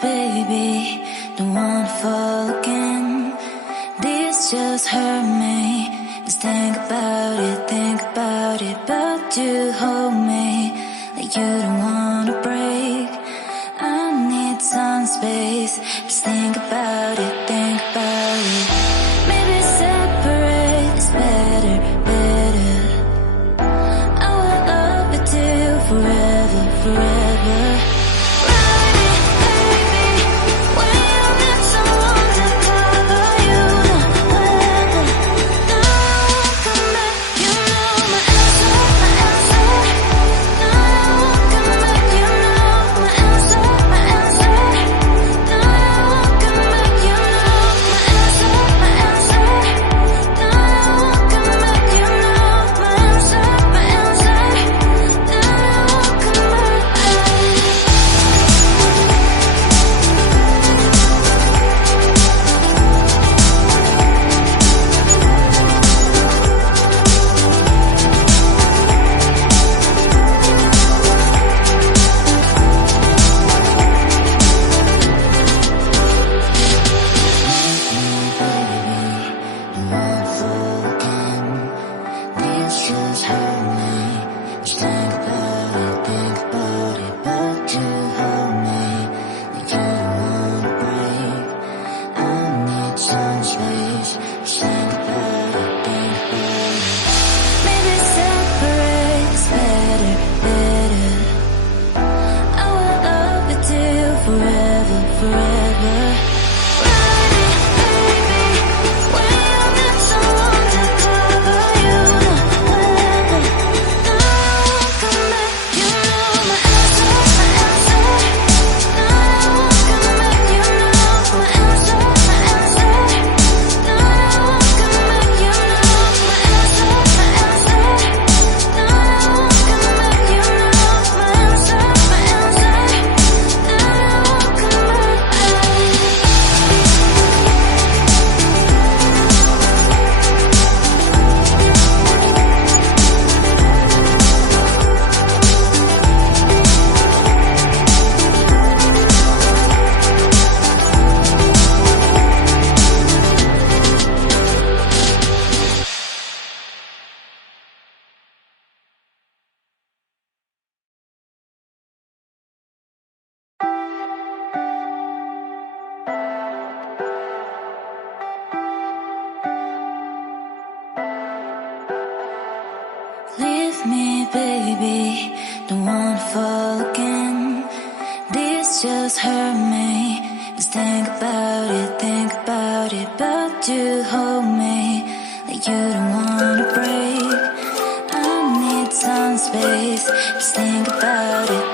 baby, don't wanna fall again. This just hurt me. Just think about it, but you hold me like you don't wanna break. I need some space. Just think about it, maybe separate is better, better. I will love you till forever, forever. Leave me, baby, don't wanna fall again. This just hurt me. Just think about it, but you hold me like you don't wanna break. I need some space. Just think about it.